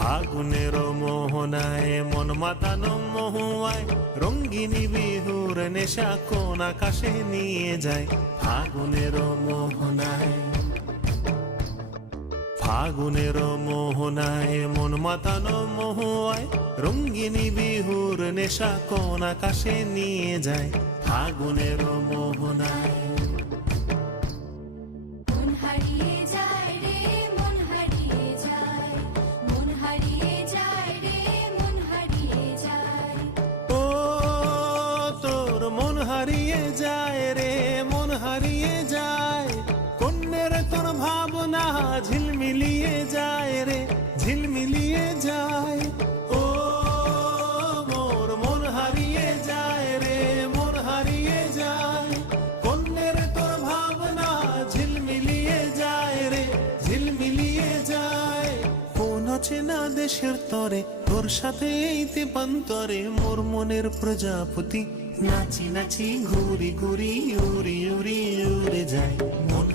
ফাগুনের মোহনায় মন মাতানো মহুয়ায় রঙ্গিনী বিহুর নেশা কোন আকাশে নিয়ে যায়। ফাগুনের মোহনায় ফাগুনের মোহনায় মন মাতানো মহুয়ায় রঙ্গিনী বিহুর নেশা কোন আকাশে নিয়ে যায়। ফাগুনের মোহনায় হারিয়ে যায় রে মন হারিয়ে যায়, কন্যের তোর ভাবনা ঝিলমিলিয়ে যায় রে ঝিলমিলিয়ে যায়। ও মোর মন হারিয়ে যায় রে মন হারিয়ে যায়, কন্যের তোর ভাবনা ঝিলমিলিয়ে যায় রে ঝিলমিলিয়ে যায়। কোন চেনা দেশের তরে তোর সাথে এই তেপান্তরে মোর মনের প্রজাপতি নাচি নাচি ঘুরি ঘুরি উড়ি উড়ি উড়ে যায়। মন